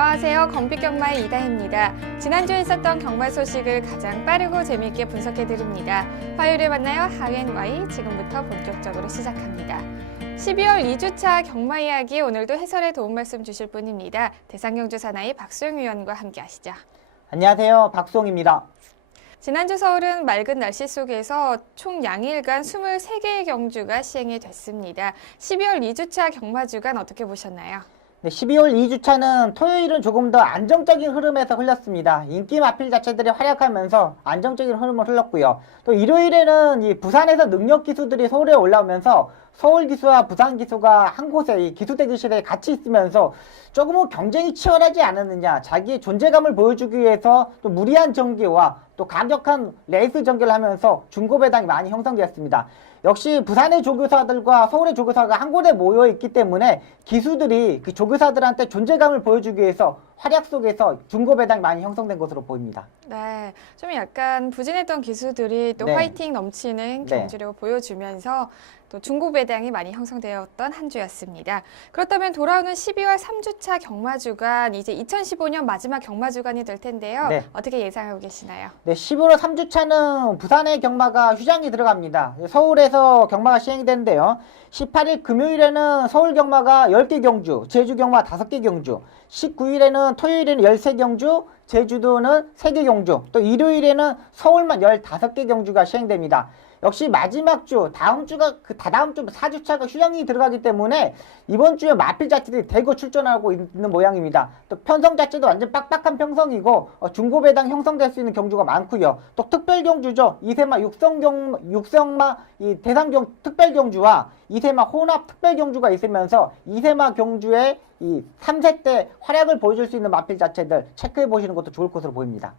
안녕하세요. 건빛경마의 이다혜입니다. 지난주에 있었던 경마 소식을 가장 빠르고 재미있게 분석해드립니다. 화요일에 만나요. 하앤와이 지금부터 본격적으로 시작합니다. 12월 2주차 경마 이야기 오늘도 해설에 도움 말씀 주실 분입니다. 대상경주 사나이 박수영 위원과 함께 하시죠. 안녕하세요. 박수영입니다. 지난주 서울은 맑은 날씨 속에서 총 양일간 23개의 경주가 시행이 됐습니다. 12월 2주차 경마 주간 어떻게 보셨나요? 네, 12월 2주차는 토요일은 조금 더 안정적인 흐름에서 흘렀습니다. 인기 마필 자체들이 활약하면서 안정적인 흐름을 흘렀고요. 또 일요일에는 이 부산에서 능력 기수들이 서울에 올라오면서 서울 기수와 부산 기수가 한 곳에 이 기수 대기실에 같이 있으면서 조금은 경쟁이 치열하지 않았느냐, 자기의 존재감을 보여주기 위해서 또 무리한 전개와 또 강력한 레이스 전개를 하면서 중고 배당이 많이 형성되었습니다. 역시 부산의 조교사들과 서울의 조교사가 한 곳에 모여 있기 때문에 기수들이 그 조교사들한테 존재감을 보여주기 위해서 활약 속에서 중고 배당이 많이 형성된 것으로 보입니다. 네, 좀 약간 부진했던 기수들이 또 화이팅 넘치는 경주력을 보여주면서 또 중고 배당이 많이 형성되었던 한 주였습니다. 그렇다면 돌아오는 12월 3주차 경마 주간, 이제 2015년 마지막 경마 주간이 될 텐데요. 어떻게 예상하고 계시나요? 네, 11월 3주차는 부산의 경마가 휴장이 들어갑니다. 서울에서 경마가 시행이 되는데요. 18일 금요일에는 서울 경마가 10개 경주, 제주 경마 5개 경주, 19일에는 토요일에는 13경주, 제주도는 3개 경주, 또 일요일에는 서울만 15개 경주가 시행됩니다. 역시 마지막 주, 다음 주가 다다음 주 4주차가 휴장이 들어가기 때문에 이번 주에 마필 자체들이 대거 출전하고 있는 모양입니다. 또 편성 자체도 완전 빡빡한 편성이고 중고 배당 형성될 수 있는 경주가 많고요. 또 특별 경주죠. 이세마 육성마 이 대상경 특별 경주와 이세마 혼합 특별 경주가 있으면서 이세마 경주의 이 3세 때 활약을 보여줄 수 있는 마필 자체들 체크해 보시는 것도 좋을 것으로 보입니다.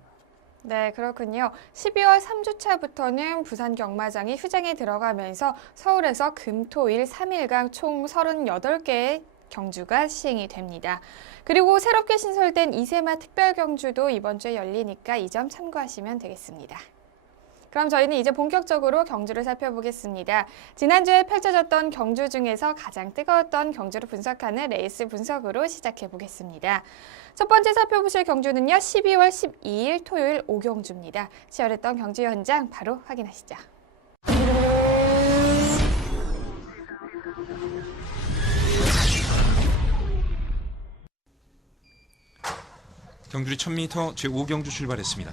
네, 그렇군요. 12월 3주차부터는 부산 경마장이 휴장에 들어가면서 서울에서 금, 토, 일 3일간 총 38개의 경주가 시행이 됩니다. 그리고 새롭게 신설된 이세마 특별 경주도 이번 주에 열리니까 이 점 참고하시면 되겠습니다. 그럼 저희는 이제 본격적으로 경주를 살펴보겠습니다. 지난주에 펼쳐졌던 경주 중에서 가장 뜨거웠던 경주를 분석하는 레이스 분석으로 시작해 보겠습니다. 첫 번째 살펴보실 경주는요, 12월 12일 토요일 5경주입니다. 치열했던 경주 현장 바로 확인하시죠. 경주리 1000m 제5경주 출발했습니다.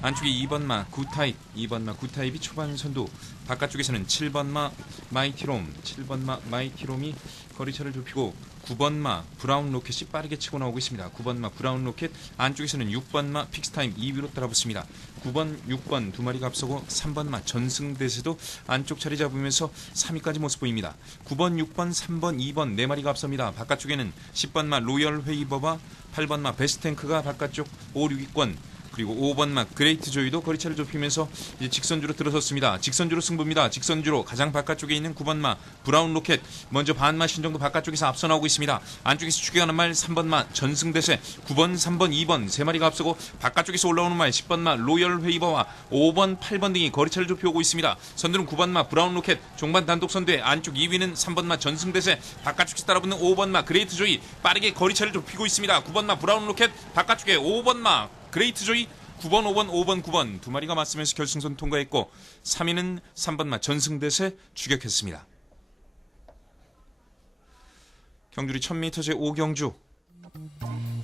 안쪽에 2번마 구타입, 2번마 구타입이 초반 선두, 바깥쪽에서는 7번마 마이티롬, 7번마 마이티롬이 거리차를 좁히고 9번마 브라운 로켓이 빠르게 치고 나오고 있습니다. 9번마 브라운 로켓, 안쪽에서는 6번마 픽스타임 2위로 따라붙습니다. 9번, 6번 두 마리가 앞서고 3번마 전승대세도 안쪽 자리 잡으면서 3위까지 모습 보입니다. 9번, 6번, 3번, 2번 네 마리가 앞섭니다. 바깥쪽에는 10번마 로열 웨이버와 8번마 베스탱크가 바깥쪽 5, 6위권, 그리고 5번마 그레이트 조이도 거리차를 좁히면서 이제 직선주로 들어섰습니다. 직선주로 승부입니다. 직선주로 가장 바깥쪽에 있는 9번마 브라운 로켓, 먼저 반마 신정도 바깥쪽에서 앞서 나오고 있습니다. 안쪽에서 추격하는 말 3번마 전승대세, 9번, 3번, 2번 세 마리가 앞서고 바깥쪽에서 올라오는 말 10번마 로열 웨이버와 5번, 8번 등이 거리차를 좁혀오고 있습니다. 선두는 9번마 브라운 로켓, 종반 단독 선두에 안쪽 2위는 3번마 전승대세, 바깥쪽에서 따라붙는 5번마 그레이트 조이 빠르게 거리차를 좁히고 있습니다. 9번마 브라운 로켓, 바깥쪽에 5번마 그레이트 조이, 9번, 5번, 5번, 9번 두 마리가 맞서면서 결승선 통과했고 3위는 3번마 전승대세 추격했습니다. 경주리 1000m 제5경주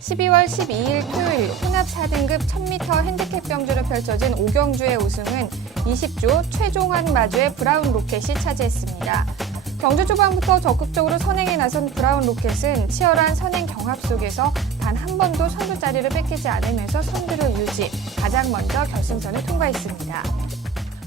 12월 12일 토요일 혼합 4등급 1000m 핸디캡 경주로 펼쳐진 5경주의 우승은 20조 최종환 마주의 브라운 로켓이 차지했습니다. 경주 초반부터 적극적으로 선행에 나선 브라운 로켓은 치열한 선행 경합 속에서 단 한 번도 선두 자리를 뺏기지 않으면서 선두를 유지, 가장 먼저 결승선을 통과했습니다.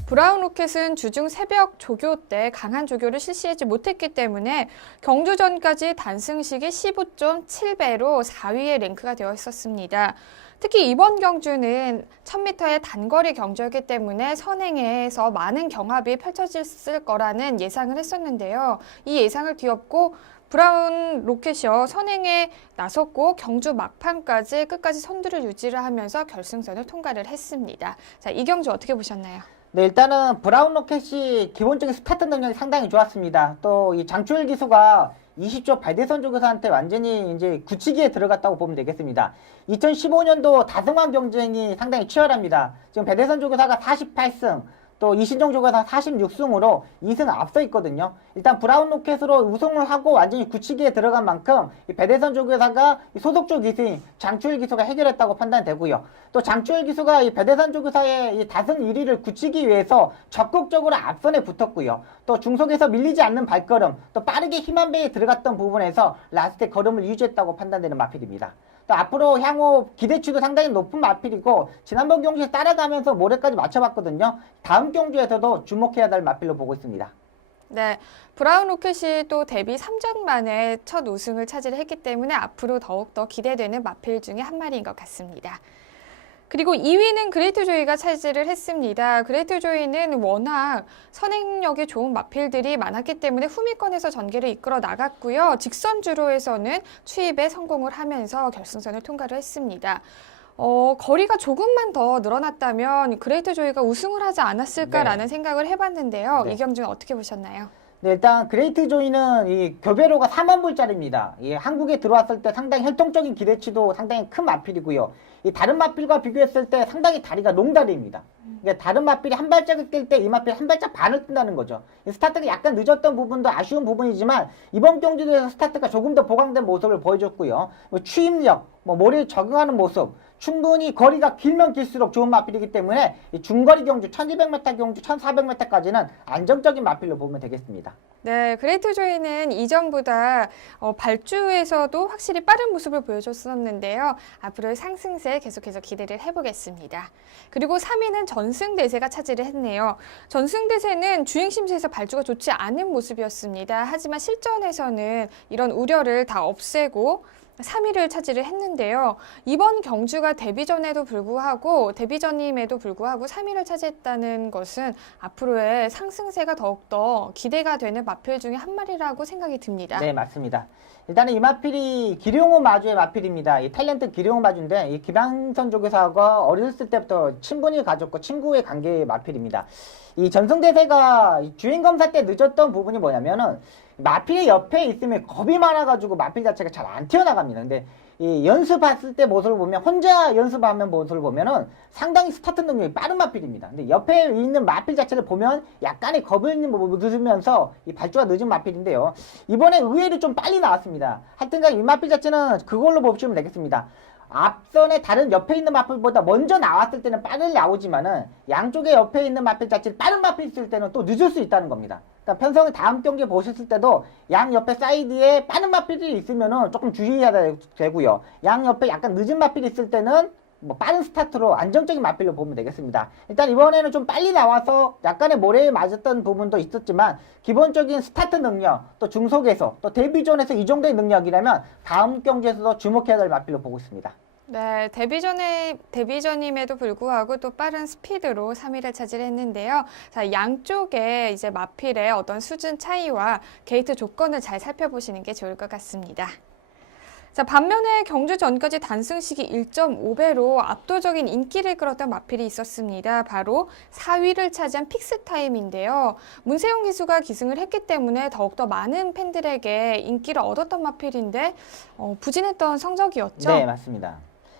브라운 로켓은 주중 새벽 조교 때 강한 조교를 실시하지 못했기 때문에 경주 전까지 단승식이 15.7배로 4위에 랭크가 되어 있었습니다. 특히 이번 경주는 1000m의 단거리 경주였기 때문에 선행에서 많은 경합이 펼쳐졌을 거라는 예상을 했었는데요. 이 예상을 뒤엎고 브라운 로켓이요, 선행에 나섰고 경주 막판까지 끝까지 선두를 유지를 하면서 결승선을 통과를 했습니다. 자, 이 경주 어떻게 보셨나요? 네, 일단은 브라운 로켓이 기본적인 스타트 능력이 상당히 좋았습니다. 또 이 장초일 기수가 20조 발대선 조교사한테 완전히 이제 굳히기에 들어갔다고 보면 되겠습니다. 2015년도 다승왕 경쟁이 상당히 치열합니다. 지금 배대선 조교사가 48승, 또 이신종 조교사 46승으로 2승 앞서 있거든요. 일단 브라운 로켓으로 우승을 하고 완전히 굳히기에 들어간 만큼 이 배대선 조교사가 소속조 기수인 장추일 기수가 해결했다고 판단되고요. 또 장추일 기수가 이 배대선 조교사의 이 다승 1위를 굳히기 위해서 적극적으로 앞선에 붙었고요. 또 중속에서 밀리지 않는 발걸음, 또 빠르게 힘한 배에 들어갔던 부분에서 라스트 걸음을 유지했다고 판단되는 마필입니다. 또 앞으로 향후 기대치도 상당히 높은 마필이고 지난번 경주에서 따라가면서 모레까지 맞춰봤거든요. 다음 경주에서도 주목해야 될 마필로 보고 있습니다. 네, 브라운 로켓이 또 데뷔 3전 만에 첫 우승을 차지했기 때문에 앞으로 더욱더 기대되는 마필 중에 한 마리인 것 같습니다. 그리고 2위는 그레이트 조이가 차지를 했습니다. 그레이트 조이는 워낙 선행력이 좋은 마필들이 많았기 때문에 후미권에서 전개를 이끌어 나갔고요. 직선 주로에서는 추입에 성공을 하면서 결승선을 통과를 했습니다. 거리가 조금만 더 늘어났다면 그레이트 조이가 우승을 하지 않았을까라는 생각을 해봤는데요. 이 경주는 어떻게 보셨나요? 네, 일단 그레이트 조이는 이 교배로가 4만 불짜리입니다. 이 한국에 들어왔을 때 상당히 혈통적인 기대치도 상당히 큰 마필이고요. 이 다른 마필과 비교했을 때 상당히 다리가 롱다리입니다. 그러니까 다른 마필이 한 발짝을 뛸 때 이 마필 한 발짝 반을 뜬다는 거죠. 이 스타트가 약간 늦었던 부분도 아쉬운 부분이지만 이번 경주에서 스타트가 조금 더 보강된 모습을 보여줬고요. 추임력, 모래에 적응하는 모습, 충분히 거리가 길면 길수록 좋은 마필이기 때문에 이 중거리 경주 1200m 경주 1400m까지는 안정적인 마필로 보면 되겠습니다. 네, 그레이트 조이는 이전보다 발주에서도 확실히 빠른 모습을 보여줬었는데요. 앞으로의 상승세 계속해서 기대를 해보겠습니다. 그리고 3위는 전승대세가 차지를 했네요. 전승대세는 주행심수에서 발주가 좋지 않은 모습이었습니다. 하지만 실전에서는 이런 우려를 다 없애고 3위를 차지를 했는데요. 이번 경주가 데뷔전임에도 불구하고 3위를 차지했다는 것은 앞으로의 상승세가 더욱더 기대가 되는 마필 중에 한 마리라고 생각이 듭니다. 네, 맞습니다. 일단은 이 마필이 기룡호 마주의 마필입니다. 이 탤런트 기룡호 마주인데 이 김양선 조교사가 어렸을 때부터 친분이 가졌고 친구의 관계의 마필입니다. 이 전승대세가 주행검사 때 늦었던 부분이 뭐냐면은 마필의 옆에 있으면 겁이 많아가지고 마필 자체가 잘 안 튀어나갑니다. 근데 이 연습했을 때 모습을 보면 혼자 연습하면 모습을 보면은 상당히 스타트 능력이 빠른 마필입니다. 근데 옆에 있는 마필 자체를 보면 약간의 겁을 묻으면서 이 발주가 늦은 마필인데요. 이번에 의외로 좀 빨리 나왔습니다. 하여튼간 이 마필 자체는 그걸로 보시면 되겠습니다. 앞선에 다른 옆에 있는 마필보다 먼저 나왔을 때는 빠르게 나오지만은 양쪽에 옆에 있는 마필 자체를 빠른 마필 있을 때는 또 늦을 수 있다는 겁니다. 그러니까 편성을 다음 경기에 보셨을 때도 양 옆에 사이드에 빠른 마필이 있으면은 조금 주의해야 되고요. 양 옆에 약간 늦은 마필이 있을 때는 빠른 스타트로 안정적인 마필로 보면 되겠습니다. 일단 이번에는 좀 빨리 나와서 약간의 모래에 맞았던 부분도 있었지만 기본적인 스타트 능력, 또 중속에서 또 데뷔전에서 이 정도의 능력이라면 다음 경기에서도 주목해야 될 마필로 보고 있습니다. 네, 데뷔전임에도 불구하고 또 빠른 스피드로 3위를 차지했는데요. 자, 양쪽에 이제 마필의 어떤 수준 차이와 게이트 조건을 잘 살펴보시는 게 좋을 것 같습니다. 자, 반면에 경주 전까지 단승 시기 1.5배로 압도적인 인기를 끌었던 마필이 있었습니다. 바로 4위를 차지한 픽스타임인데요. 문세용 기수가 기승을 했기 때문에 더욱더 많은 팬들에게 인기를 얻었던 마필인데 부진했던 성적이었죠? 네, 맞습니다.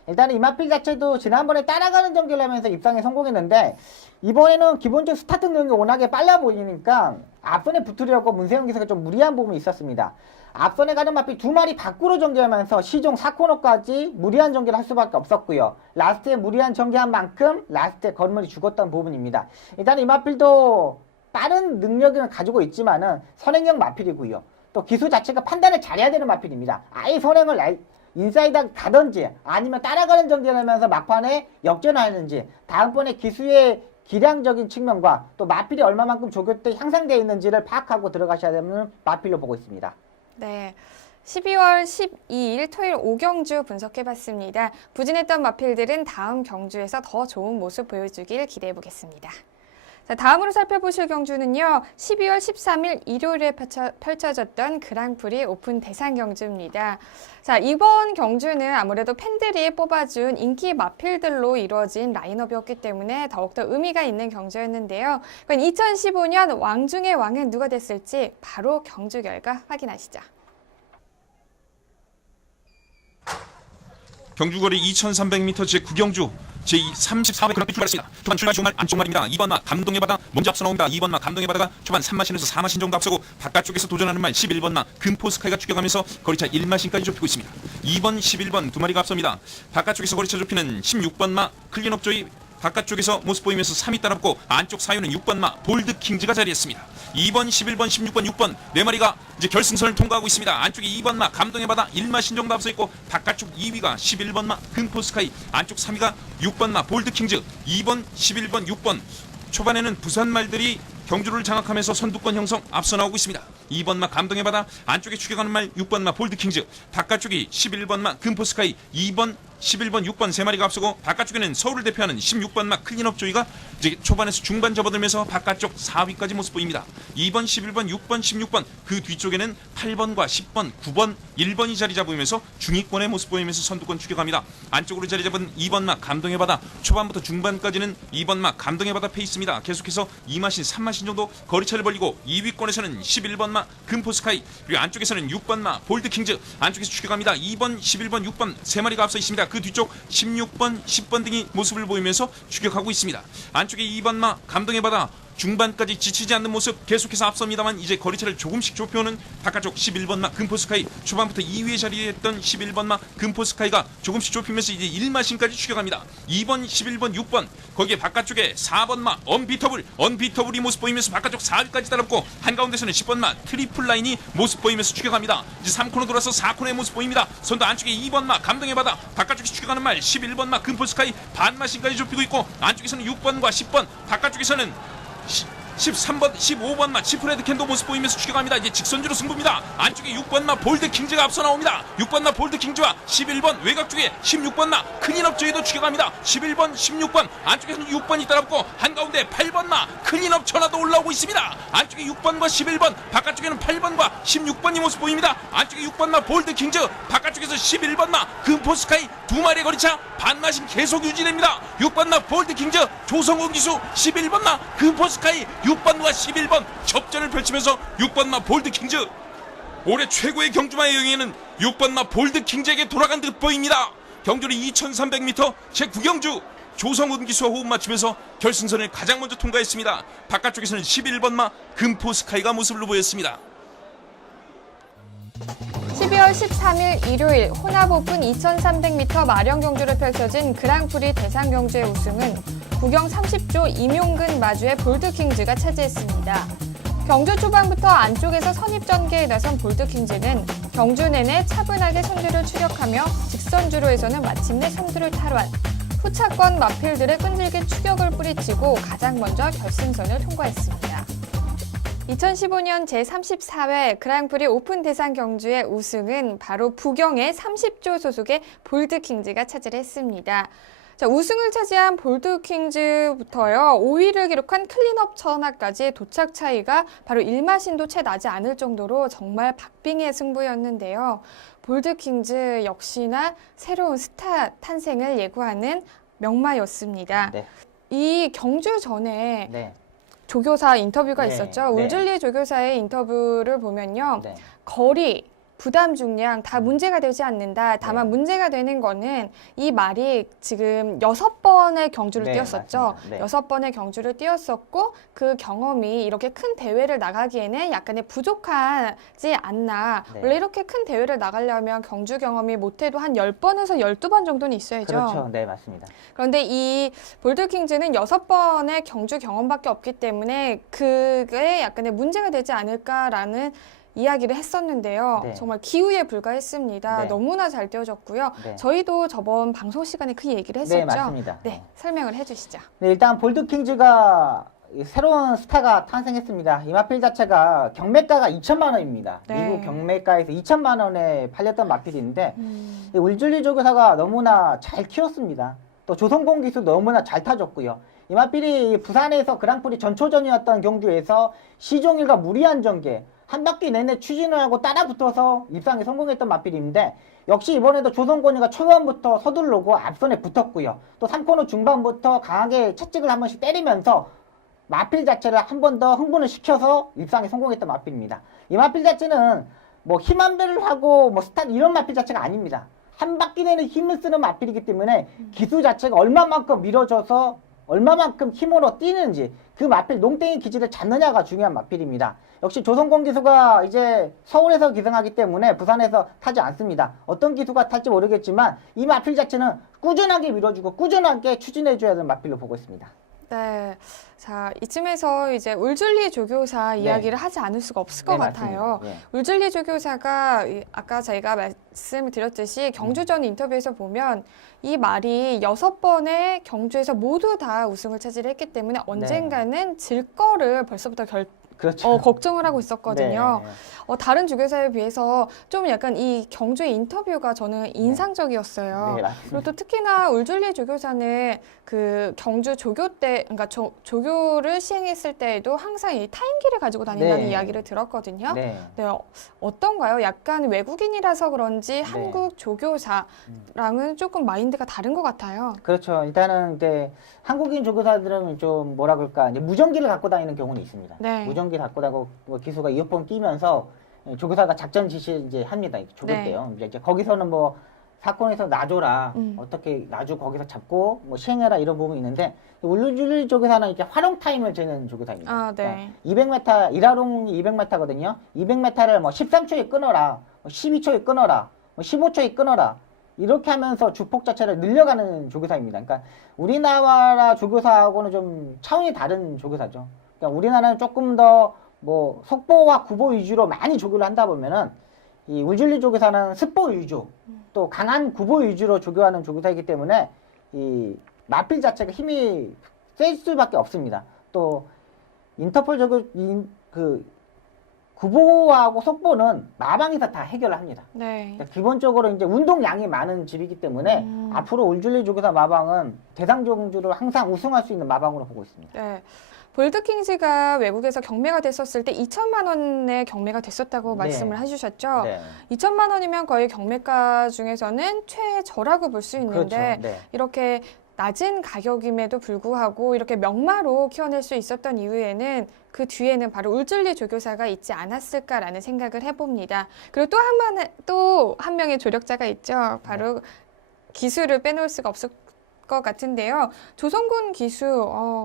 일단은 이 마필 자체도 지난번에 따라가는 전개를 하면서 입상에 성공했는데 이번에는 기본적 스타트 능력이 워낙에 빨라 보이니까 앞선에 붙으려고 문세영 기사가 좀 무리한 부분이 있었습니다. 앞선에 가는 마필 두 마리 밖으로 전개하면서 시종 4코너까지 무리한 전개를 할 수밖에 없었고요. 라스트에 무리한 전개한 만큼 라스트에 걸음을 죽었던 부분입니다. 일단 이 마필도 빠른 능력을 가지고 있지만은 선행형 마필이고요. 또 기수 자체가 판단을 잘해야 되는 마필입니다. 아예 선행을 인사이드 가든지 아니면 따라가는 전개를 하면서 막판에 역전하는지 다음번에 기수의 기량적인 측면과 또 마필이 얼마만큼 조교 때 향상되어 있는지를 파악하고 들어가셔야 되는 마필로 보고 있습니다. 네. 12월 12일 토요일 5경주 분석해봤습니다. 부진했던 마필들은 다음 경주에서 더 좋은 모습 보여주길 기대해보겠습니다. 자, 다음으로 살펴보실 경주는요. 12월 13일 일요일에 펼쳐졌던 그랑프리 오픈 대상 경주입니다. 자, 이번 경주는 아무래도 팬들이 뽑아준 인기 마필들로 이루어진 라인업이었기 때문에 더욱더 의미가 있는 경주였는데요. 그럼 2015년 왕 중의 왕은 누가 됐을지 바로 경주 결과 확인하시죠. 경주거리 2300m 제9경주 제34회 그랑프리 출발했습니다. 초반 출발 중말 안쪽 말입니다. 2번 마 감동의 바다 먼저 앞서 나옵니다. 2번 마 감동의 바다가 초반 3마신에서 4마신 정도 앞서고 바깥쪽에서 도전하는 말 11번 마 금포스카이가 추격하면서 거리차 1마신까지 좁히고 있습니다. 2번 11번 두 마리가 앞섭니다. 바깥쪽에서 거리차 좁히는 16번 마 클린업조이 바깥쪽에서 모습 보이면서 3위 따라붙고 안쪽 사유는 6번 마 볼드킹즈가 자리했습니다. 2번, 11번, 16번, 6번 네 마리가 이제 결승선을 통과하고 있습니다. 안쪽에 2번 마 감동의 바다 1마신 정도 앞서 있고 바깥쪽 2위가 11번 마 금포스카이 안쪽 3위가 6번 마 볼드킹즈 2번, 11번, 6번 초반에는 부산 말들이 경주를 장악하면서 선두권 형성 앞서 나오고 있습니다. 2번 마 감동의 바다 안쪽에 추격하는 말 6번 마 볼드킹즈 바깥쪽이 11번 마 금포스카이 2번 11번 6번 세 마리가 앞서고 바깥쪽에는 서울을 대표하는 16번 마 클린업 조이가 이제 초반에서 중반 접어들면서 바깥쪽 4위까지 모습 보입니다. 2번 11번 6번 16번 그 뒤쪽에는 8번과 10번 9번 1번이 자리 잡으면서 중위권의 모습 보이면서 선두권 추격합니다. 안쪽으로 자리 잡은 2번 마 감동의 바다 초반부터 중반까지는 2번 마 감동의 바다 페이스입니다. 계속해서 2마신 3마신 정도 거리차를 벌리고 2위권에서는 11번 마 금포스카이 그리고 안쪽에서는 6번 마 볼드킹즈 안쪽에서 추격합니다. 2번 11번 6번 세 마리가 앞서 있습니다. 그 뒤쪽 16번 10번 등이 모습을 보이면서 추격하고 있습니다. 안쪽에 2번 마 감동의 바다 중반까지 지치지 않는 모습 계속해서 앞섭니다만 이제 거리차를 조금씩 좁혀오는 바깥쪽 11번 마 금포스카이 초반부터 2위에 자리했던 11번 마 금포스카이가 조금씩 좁히면서 이제 1마신까지 추격합니다. 2번 11번 6번 거기에 바깥쪽에 4번 마 언비터블이 모습 보이면서 바깥쪽 4위까지 따라붙고 한가운데서는 10번 마 트리플 라인이 모습 보이면서 추격합니다. 이제 3코너 돌아서 4코너의 모습 보입니다. 선두 안쪽에 2번 마 감동의 바다 바깥쪽에 추격하는 말 11번 마 금포스카이 반마신까지 좁히고 있고 안쪽에서는 6번과 10번 바깥쪽에서는 13번, 15번 마 치프레드 캔도 모습 보이면서 추격합니다. 이제 직선주로 승부입니다. 안쪽에 6번 마 볼드킹즈가 앞서 나옵니다. 6번 마 볼드킹즈와 11번 외곽 쪽에 16번 마 클린업 조이도 추격합니다. 11번, 16번 안쪽에서는 6번이 따라붙고 한가운데 8번 마 클린업 전화도 올라오고 있습니다. 안쪽에 6번과 11번 바깥쪽에는 8번과 16번이 모습 보입니다. 안쪽에 6번 마 볼드킹즈 바깥쪽에서 11번 마 금포스카이 두 마리의 거리차 반마신 계속 유지됩니다. 6번 마 볼드킹즈 조성훈 기수 11번 마 금포스카이 6번과 11번 접전을 펼치면서 6번 마 볼드킹즈 올해 최고의 경주마의 영예는 6번 마 볼드킹즈에게 돌아간 듯 보입니다. 경주리 2300m 제9경주 조성훈 기수와 호흡 맞추면서 결승선을 가장 먼저 통과했습니다. 바깥쪽에서는 11번 마 금포스카이가 모습을 보였습니다. 12월 13일 일요일 혼합 오픈 2300m 마령 경주를 펼쳐진 그랑프리 대상 경주의 우승은 구경 30조 임용근 마주의 볼드킹즈가 차지했습니다. 경주 초반부터 안쪽에서 선입 전개에 나선 볼드킹즈는 경주 내내 차분하게 선두를 추격하며 직선주로에서는 마침내 선두를 탈환. 후차권 마필들의 끈질긴 추격을 뿌리치고 가장 먼저 결승선을 통과했습니다. 2015년 제34회 그랑프리 오픈 대상 경주의 우승은 바로 부경의 30조 소속의 볼드킹즈가 차지를 했습니다. 자, 우승을 차지한 볼드킹즈부터요 5위를 기록한 클린업 천하까지 도착 차이가 바로 1마신도 채 나지 않을 정도로 정말 박빙의 승부였는데요. 볼드킹즈 역시나 새로운 스타 탄생을 예고하는 명마였습니다. 네. 이 경주 전에 네. 조교사 인터뷰가 네, 있었죠. 네. 울줄리 조교사의 인터뷰를 보면요. 네. 거리, 부담 중량 다 문제가 되지 않는다. 다만 문제가 되는 거는 이 말이 지금 6번의 경주를 네, 뛰었었죠. 맞습니다. 네. 6번의 경주를 뛰었었고 그 경험이 이렇게 큰 대회를 나가기에는 약간의 부족하지 않나. 네. 원래 이렇게 큰 대회를 나가려면 경주 경험이 못해도 한 10번에서 12번 정도는 있어야죠. 그렇죠. 네, 맞습니다. 그런데 이 볼드킹즈는 6번의 경주 경험밖에 없기 때문에 그게 약간의 문제가 되지 않을까라는 이야기를 했었는데요. 네. 정말 기우에 불과했습니다. 네. 너무나 잘 뛰어졌고요. 네. 저희도 저번 방송 시간에 그 얘기를 했었죠. 네, 맞습니다. 네, 설명을 해주시죠. 네, 일단 볼드킹즈가 새로운 스타가 탄생했습니다. 이 마필 자체가 경매가가 2천만 원입니다. 네. 미국 경매가에서 2천만 원에 팔렸던 마필인데 이 울줄리 조교사가 너무나 잘 키웠습니다. 또 조성공 기수 너무나 잘 타줬고요. 이 마필이 부산에서 그랑프리 전초전이었던 경주에서 시종일과 무리한 전개 한 바퀴 내내 추진을 하고 따라붙어서 입상에 성공했던 마필인데 역시 이번에도 조성곤이가 초반부터 서두르고 앞선에 붙었고요. 또 3코너 중반부터 강하게 채찍을 한 번씩 때리면서 마필 자체를 한 번 더 흥분을 시켜서 입상에 성공했던 마필입니다. 이 마필 자체는 뭐 힘한 배를 하고 뭐 스타 이런 마필 자체가 아닙니다. 한 바퀴 내는 힘을 쓰는 마필이기 때문에 기수 자체가 얼마만큼 밀어줘서 얼마만큼 힘으로 뛰는지 그 마필 농땡이 기지를 잡느냐가 중요한 마필입니다. 역시 조선공 기수가 이제 서울에서 기승하기 때문에 부산에서 타지 않습니다. 어떤 기수가 탈지 모르겠지만 이 마필 자체는 꾸준하게 밀어주고 꾸준하게 추진해줘야 되는 마필로 보고 있습니다. 네. 자, 이쯤에서 이제 울줄리 조교사 이야기를 하지 않을 수가 없을 것 같아요. 맞습니다. 울줄리 조교사가 아까 저희가 말씀을 드렸듯이 경주전 인터뷰에서 보면 이 말이 6번의 경주에서 모두 다 우승을 차지했기 때문에 언젠가는 질 거를 벌써부터 그렇죠. 걱정을 하고 있었거든요. 네. 다른 조교사에 비해서 좀 약간 이 경주의 인터뷰가 저는 인상적이었어요. 네, 그리고 또 특히나 울줄리 조교사는 그 경주 조교 때, 그러니까 조교를 시행했을 때에도 항상 이 타임기를 가지고 다닌다는 네. 이야기를 들었거든요. 네. 네, 어떤가요? 약간 외국인이라서 그런지 한국 조교사랑은 조금 마인드가 다른 것 같아요. 그렇죠. 일단은 이제 한국인 조교사들은 좀 뭐라 그럴까 이제 무전기를 갖고 다니는 경우는 있습니다. 네. 무전기를 갖고 다니고 기수가 이어폰 끼면서 조교사가 작전 지시 이제 합니다. 조교 네. 때요. 이제 거기서는 뭐 사건에서 놔줘라 어떻게 놔주 거기서 잡고 뭐 시행해라 이런 부분이 있는데 울줄리 조교사는 이렇게 활용 타임을 재는 조교사입니다. 아, 네. 200m 일하롱이 200m거든요. 200m를 뭐 13초에 끊어라, 뭐 12초에 끊어라, 뭐 15초에 끊어라. 이렇게 하면서 주폭 자체를 늘려가는 조교사입니다. 그러니까 우리나라 조교사하고는 좀 차원이 다른 조교사죠. 그러니까 우리나라는 조금 더 뭐 속보와 구보 위주로 많이 조교를 한다 보면은 이 울줄리 조교사는 습보 위주, 또 강한 구보 위주로 조교하는 조교사이기 때문에 이 마필 자체가 힘이 셀 수밖에 없습니다. 또 인터폴 조교 그 구보하고 속보는 마방에서 다 해결을 합니다. 네. 그러니까 기본적으로 이제 운동량이 많은 집이기 때문에 앞으로 울줄리 조교사 마방은 대상 종주를 항상 우승할 수 있는 마방으로 보고 있습니다. 네. 볼드킹즈가 외국에서 경매가 됐었을 때 2천만 원의 경매가 됐었다고 네. 말씀을 해주셨죠. 네. 2천만 원이면 거의 경매가 중에서는 최저라고 볼 수 있는데 그렇죠. 네. 이렇게 낮은 가격임에도 불구하고 이렇게 명마로 키워낼 수 있었던 이유에는 그 뒤에는 바로 울줄리 조교사가 있지 않았을까라는 생각을 해봅니다. 그리고 또 한 명의 조력자가 있죠. 바로 기수를 빼놓을 수가 없을 것 같은데요. 조성곤 기수,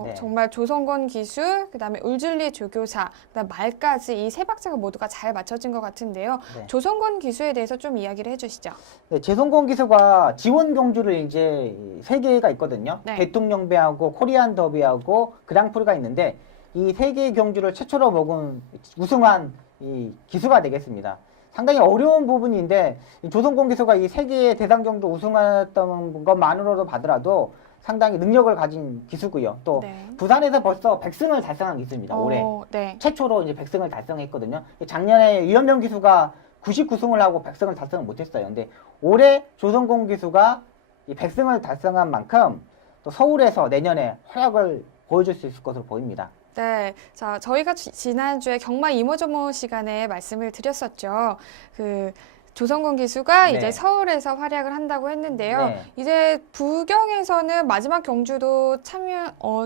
네. 정말 조성곤 기수, 그다음에 울줄리 조교사, 그다음 말까지 이 세 박자가 모두가 잘 맞춰진 것 같은데요. 네. 조성곤 기수에 대해서 좀 이야기를 해주시죠. 네, 재성공 기수가 지원 경주를 이제 세 개가 있거든요. 네. 대통령배하고 코리안 더비하고 그랑프리가 있는데 이 세 개의 경주를 최초로 먹은 우승한 이 기수가 되겠습니다. 상당히 어려운 부분인데 조성공 기수가 이 세 개의 대상 경주 우승했던 것만으로도 봐더라도 상당히 능력을 가진 기수고요. 또 네. 부산에서 벌써 100승을 달성한 기수입니다. 올해. 네. 최초로 이제 100승을 달성했거든요. 작년에 유현명 기수가 99승을 하고 100승을 달성을 못했어요. 근데 올해 조성공 기수가 이 100승을 달성한 만큼 또 서울에서 내년에 활약을 보여줄 수 있을 것으로 보입니다. 네, 자 저희가 지난주에 경마 이모저모 시간에 말씀을 드렸었죠. 그 조성곤 기수가 네. 이제 서울에서 활약을 한다고 했는데요. 네. 이제 부경에서는 마지막 경주도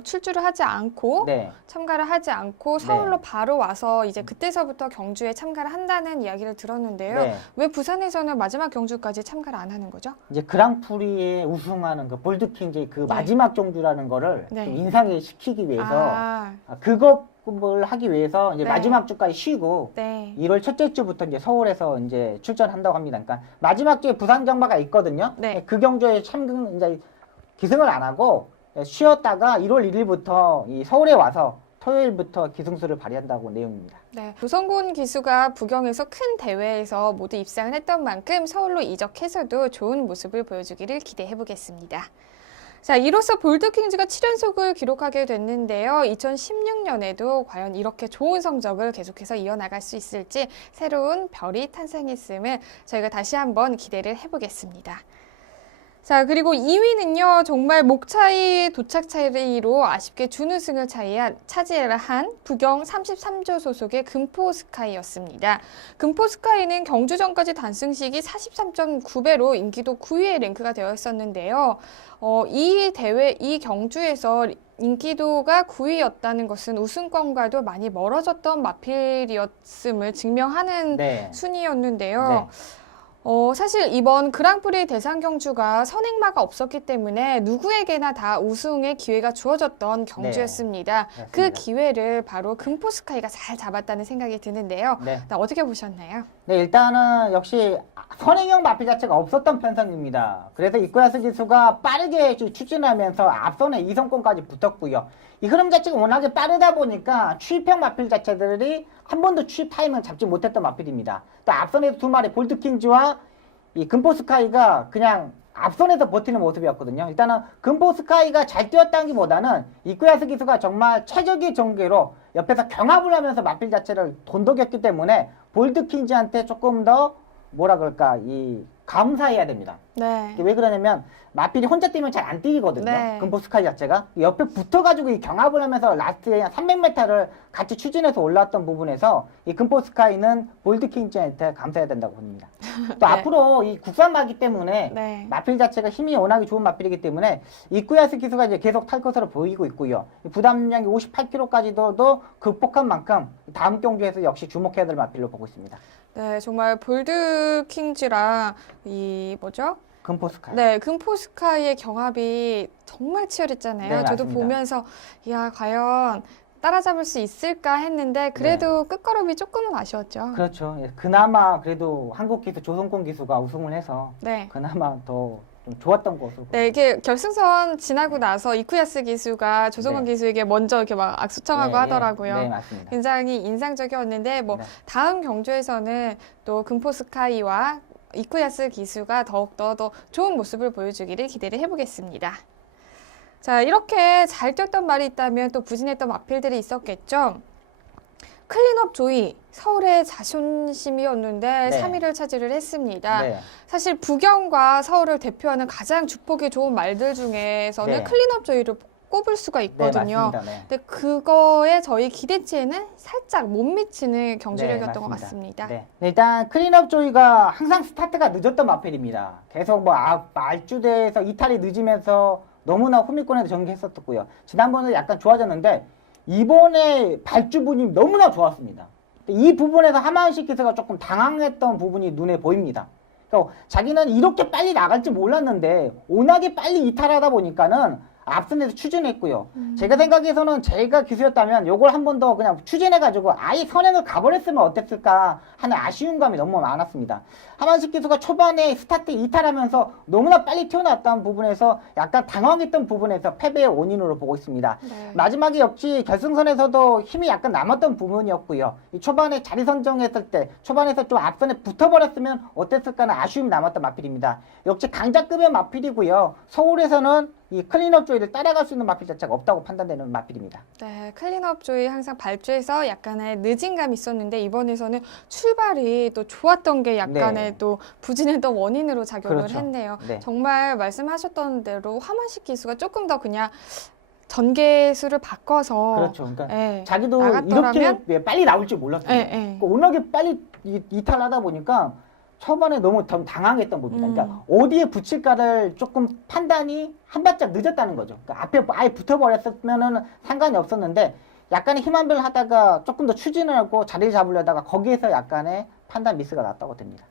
출주를 하지 않고 네. 참가를 하지 않고 서울로 네. 바로 와서 이제 그때서부터 경주에 참가를 한다는 이야기를 들었는데요. 네. 왜 부산에서는 마지막 경주까지 참가를 안 하는 거죠? 이제 그랑프리에 우승하는 그 볼드킹즈 그 마지막 종주라는 거를 네. 좀 인상을 시키기 위해서 아, 그것을 하기 위해서 이제 네. 마지막 주까지 쉬고 네. 1월 첫째 주부터 이제 서울에서 이제 출전한다고 합니다. 그러니까 마지막 주에 부산 경마가 있거든요. 네. 그 경주에 이제 기승을 안 하고 쉬었다가 1월 1일부터 이 서울에 와서 토요일부터 기승수를 발휘한다고 내용입니다. 네, 조성곤 기수가 부경에서 큰 대회에서 모두 입상을 했던 만큼 서울로 이적해서도 좋은 모습을 보여주기를 기대해 보겠습니다. 자, 이로써 볼드킹즈가 7연속을 기록하게 됐는데요. 2016년에도 과연 이렇게 좋은 성적을 계속해서 이어나갈 수 있을지 새로운 별이 탄생했음을 저희가 다시 한번 기대를 해보겠습니다. 자, 그리고 2위는요, 정말 목 차이, 도착 차이로 아쉽게 준우승을 차지한 부경 33조 소속의 금포스카이였습니다. 금포스카이는 경주전까지 단승 시기 43.9배로 인기도 9위에 랭크가 되어 있었는데요. 이 경주에서 인기도가 9위였다는 것은 우승권과도 많이 멀어졌던 마필이었음을 증명하는 네. 순위였는데요. 네. 사실 이번 그랑프리 대상 경주가 선행마가 없었기 때문에 누구에게나 다 우승의 기회가 주어졌던 경주였습니다. 네, 그 맞습니다. 기회를 바로 금포스카이가 잘 잡았다는 생각이 드는데요. 네. 어떻게 보셨나요? 네, 일단은 역시 선행형 마필 자체가 없었던 편성입니다. 그래서 이쿠야스 기수가 빠르게 추진하면서 앞선에 2선권까지 붙었고요. 이 흐름 자체가 워낙에 빠르다 보니까 추입형 마필 자체들이 한 번도 추입 타임을 잡지 못했던 마필입니다. 또 앞선에서 두 마리 볼트킹즈와 이 금포스카이가 그냥 앞선에서 버티는 모습이었거든요. 일단은 금포스카이가 잘 뛰었다기보다는 이쿠야스 기수가 정말 최적의 전개로 옆에서 경합을 하면서 마필 자체를 돈독였기 때문에 볼트킹즈한테 조금 더 뭐라 그럴까 감사해야 됩니다. 네. 왜 그러냐면 마필이 혼자 뛰면 잘 안 뛰거든요. 네. 금포스카이 자체가 옆에 붙어가지고 이 경합을 하면서 라스트에 한 300m를 같이 추진해서 올라왔던 부분에서 이 금포스카이는 볼드킹즈한테 감사해야 된다고 봅니다. 또 네. 앞으로 이 국산마기 때문에 네. 마필 자체가 힘이 워낙에 좋은 마필이기 때문에 이쿠야스 기수가 이제 계속 탈 것으로 보이고 있고요. 부담량이 58kg까지도 극복한 만큼 다음 경주에서 역시 주목해야 될 마필로 보고 있습니다. 네, 정말 볼드킹즈랑 금포스카이. 네, 금포스카이의 경합이 정말 치열했잖아요. 네, 저도 맞습니다. 보면서 야, 과연 따라잡을 수 있을까 했는데 그래도 끝걸음이 조금은 아쉬웠죠. 그렇죠. 예, 그나마 그래도 한국 기수, 조선권 기수가 우승을 해서 네. 그나마 더 좀 좋았던 것으로. 네, 이게 결승선 지나고 나서 이쿠야스 기수가 조성원 네. 기수에게 먼저 이렇게 막 악수 청하고 네, 하더라고요. 네, 맞습니다. 굉장히 인상적이었는데 네. 다음 경주에서는 또 금포스카이와 이쿠야스 기수가 더욱더 더 좋은 모습을 보여주기를 기대를 해보겠습니다. 자, 이렇게 잘 뛰었던 말이 있다면 또 부진했던 마필들이 있었겠죠. 클린업 조이, 서울의 자존심이었는데 네. 3위를 차지를 했습니다. 네. 사실 부경과 서울을 대표하는 가장 주폭이 좋은 말들 중에서는 네. 클린업 조이를 꼽을 수가 네, 있거든요. 맞습니다. 네. 근데 그거에 저희 기대치에는 살짝 못 미치는 경주력이었던 네, 것 맞습니다. 같습니다. 네. 일단 클린업 조이가 항상 스타트가 늦었던 마필입니다. 계속 말주대에서 이탈이 늦으면서 너무나 후미권에도 전개했었고요. 지난번에 약간 좋아졌는데 이번에 발주분이 너무나 좋았습니다. 이 부분에서 하마은시 기수가 조금 당황했던 부분이 눈에 보입니다. 그러니까 자기는 이렇게 빨리 나갈 줄 몰랐는데 워낙에 빨리 이탈하다 보니까는 앞선에서 추진했고요. 제가 생각해서는 제가 기수였다면 요걸 한 번 더 그냥 추진해가지고 아예 선행을 가버렸으면 어땠을까 하는 아쉬운 감이 너무 많았습니다. 하만식 기수가 초반에 스타트 이탈하면서 너무나 빨리 튀어나왔다는 부분에서 약간 당황했던 부분에서 패배의 원인으로 보고 있습니다. 네. 마지막에 역시 결승선에서도 힘이 약간 남았던 부분이었고요. 이 초반에 자리 선정했을 때 초반에서 좀 앞선에 붙어버렸으면 어땠을까 하는 아쉬움이 남았던 마필입니다. 역시 강자급의 마필이고요. 서울에서는 이 클린업 조이를 따라갈 수 있는 마필 자체가 없다고 판단되는 마필입니다. 네, 클린업 조이 항상 발주에서 약간의 늦은 감이 있었는데 이번에서는 출발이 또 좋았던 게 약간의 네. 또 부진했던 원인으로 작용을 그렇죠. 했네요. 네. 정말 말씀하셨던 대로 하만식 기수가 조금 더 그냥 전개수를 바꿔서 그렇죠. 그러니까 네, 자기도 나갔더라면 이렇게 빨리 나올 줄 몰랐어요. 네, 네. 그러니까 워낙에 빨리 이탈하다 보니까 초반에 너무 좀 당황했던 부분이다. 그러니까 어디에 붙일까를 조금 판단이 한 발짝 늦었다는 거죠. 그러니까 앞에 아예 붙어버렸으면은 상관이 없었는데 약간의 힘한별 하다가 조금 더 추진을 하고 자리를 잡으려다가 거기에서 약간의 판단 미스가 났다고 됩니다.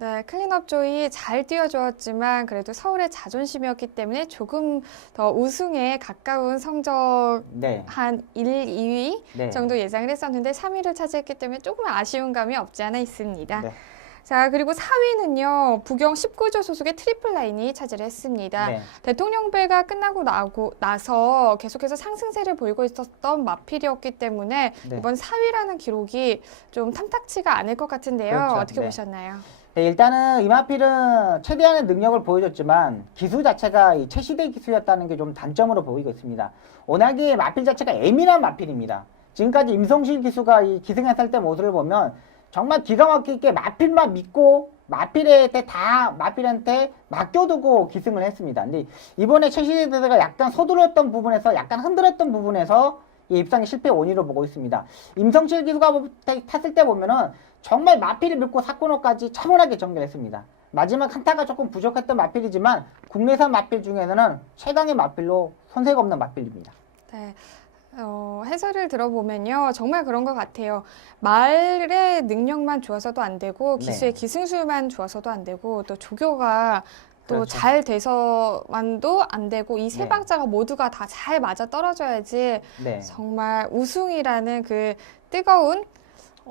네, 클린업 조이 잘 뛰어주었지만 그래도 서울의 자존심이었기 때문에 조금 더 우승에 가까운 성적 네. 한 1, 2위 네. 정도 예상을 했었는데 3위를 차지했기 때문에 조금 아쉬운 감이 없지 않아 있습니다. 네. 자, 그리고 4위는요. 부경 19조 소속의 트리플 라인이 차지를 했습니다. 네. 대통령배가 끝나고 나서 계속해서 상승세를 보이고 있었던 마필이었기 때문에 네. 이번 4위라는 기록이 좀 탐탁치가 않을 것 같은데요. 그렇죠. 어떻게 네. 보셨나요? 네, 일단은 이 마필은 최대한의 능력을 보여줬지만 기수 자체가 이 최시대 기수였다는 게 좀 단점으로 보이고 있습니다. 워낙에 마필 자체가 예민한 마필입니다. 지금까지 임성실 기수가 이 기승했을 때 모습을 보면 정말 기가 막히게 마필만 믿고 마필한테 맡겨두고 기승을 했습니다. 근데 이번에 최시대 대대가 약간 서둘렀던 부분에서 약간 흔들었던 부분에서 이 입상의 실패 원인으로 보고 있습니다. 임성실 기수가 탔을 때 보면은 정말 마필을 믿고 사코노까지 차분하게 전개했습니다. 마지막 한타가 조금 부족했던 마필이지만 국내산 마필 중에서는 최강의 마필로 손색 없는 마필입니다. 네. 해설을 들어보면요. 정말 그런 것 같아요. 말의 능력만 좋아서도 안 되고 기수의 네. 기승술만 좋아서도 안 되고 또 조교가 또 그렇죠. 잘 돼서만도 안 되고 이 세 네. 박자가 모두가 다 잘 맞아 떨어져야지 네. 정말 우승이라는 그 뜨거운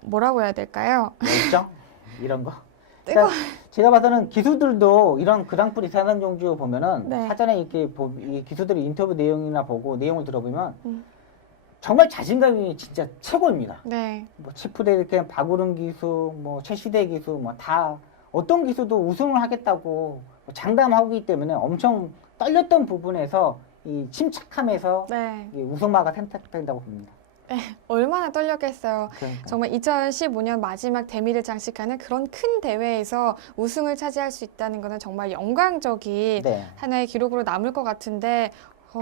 뭐라고 해야 될까요? 열정? 이런 거? 뜨거 그러니까 제가 봐서는 기수들도 이런 그랑프리 세산종주 보면은 네. 사전에 이렇게 이 기수들이 인터뷰 내용이나 보고 내용을 들어보면 정말 자신감이 진짜 최고입니다. 네. 뭐 치프대 이렇게 박우른 기수, 뭐 최시대 기수, 뭐 다 어떤 기수도 우승을 하겠다고 장담하고 있기 때문에 엄청 떨렸던 부분에서 이 침착함에서 네. 이 우승마가 선택된다고 봅니다. 얼마나 떨렸겠어요. 그러니까. 정말 2015년 마지막 대미를 장식하는 그런 큰 대회에서 우승을 차지할 수 있다는 것은 정말 영광적인 네. 하나의 기록으로 남을 것 같은데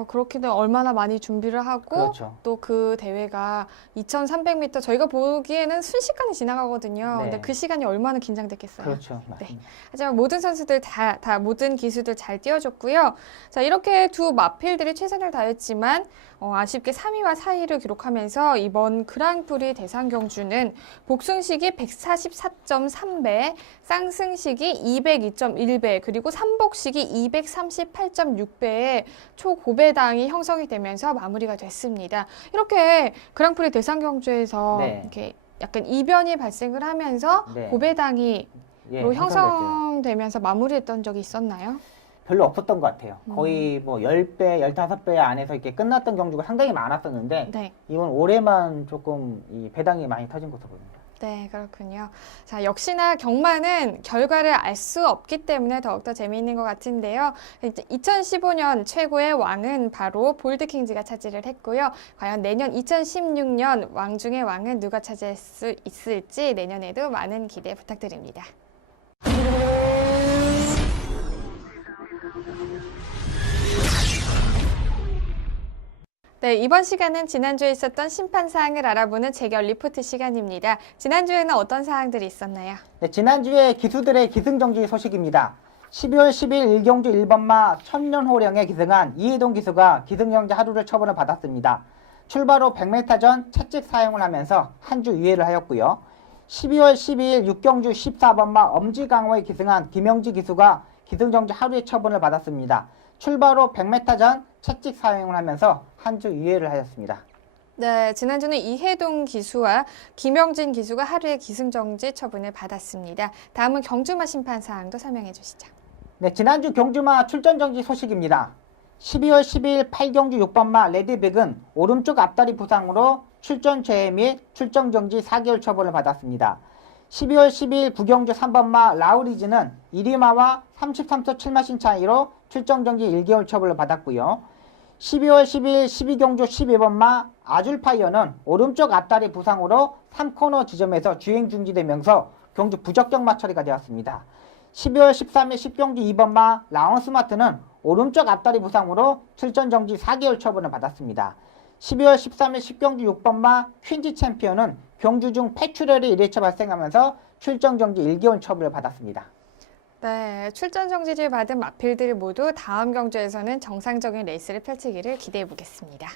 그렇게는 얼마나 많이 준비를 하고 그렇죠. 또 그 대회가 2,300m 저희가 보기에는 순식간에 지나가거든요. 네. 근데 그 시간이 얼마나 긴장됐겠어요. 그렇죠. 맞습니다. 하지만 모든 선수들 다 모든 기수들 잘 뛰어줬고요. 자, 이렇게 두 마필들이 최선을 다했지만 아쉽게 3위와 4위를 기록하면서 이번 그랑프리 대상 경주는 복승식이 144.3배, 쌍승식이 202.1배, 그리고 삼복식이 238.6배의 초고배당이 형성이 되면서 마무리가 됐습니다. 이렇게 그랑프리 대상 경주에서 네. 이렇게 약간 이변이 발생을 하면서 네. 고배당이 예, 로 형성됐죠. 형성되면서 마무리했던 적이 있었나요? 별로 없었던 것 같아요. 거의 뭐 10배, 15배 안에서 이렇게 끝났던 경주가 상당히 많았었는데 네. 이번 올해만 조금 이 배당이 많이 터진 것으로 보입니다. 네, 그렇군요. 자, 역시나 경마는 결과를 알 수 없기 때문에 더욱더 재미있는 것 같은데요. 2015년 최고의 왕은 바로 볼드킹즈가 차지를 했고요. 과연 내년 2016년 왕 중의 왕은 누가 차지할 수 있을지 내년에도 많은 기대 부탁드립니다. 네, 이번 시간은 지난주에 있었던 심판 사항을 알아보는 재결 리포트 시간입니다. 지난주에는 어떤 사항들이 있었나요? 네, 지난주에 기수들의 기승정지 소식입니다. 12월 10일 1경주 1번마 천년호령에 기승한 이해동 기수가 기승정지 하루를 처분을 받았습니다. 출발 후 100m 전 채찍 사용을 하면서 한 주 유예를 하였고요. 12월 12일 6경주 14번마 엄지강호에 기승한 김영지 기수가 기승정지 하루의 처분을 받았습니다. 출발 후 100m 전 채찍 사용을 하면서 한 주 유예를 하였습니다. 네, 지난주는 이해동 기수와 김영진 기수가 하루의 기승정지 처분을 받았습니다. 다음은 경주마 심판 사항도 설명해 주시죠. 네, 지난주 경주마 출전정지 소식입니다. 12월 12일 8경주 6번마 레드빅은 오른쪽 앞다리 부상으로 출전 제외 및 출전정지 4개월 처분을 받았습니다. 12월 12일 9경주 3번마 라우리즈는 1위마와 33초 7마신 차이로 출전정지 1개월 처분을 받았고요. 12월 12일 12경주 12번마 아줄파이어는 오른쪽 앞다리 부상으로 3코너 지점에서 주행 중지되면서 경주 부적격마 처리가 되었습니다. 12월 13일 10경주 2번마 라운스마트는 오른쪽 앞다리 부상으로 출전정지 4개월 처분을 받았습니다. 12월 13일 10경주 6번마 퀸지 챔피언은 경주 중 폐출혈이 1회차 발생하면서 출전정지 1개월 처분을 받았습니다. 네, 출전 정지를 받은 마필들 모두 다음 경주에서는 정상적인 레이스를 펼치기를 기대해 보겠습니다.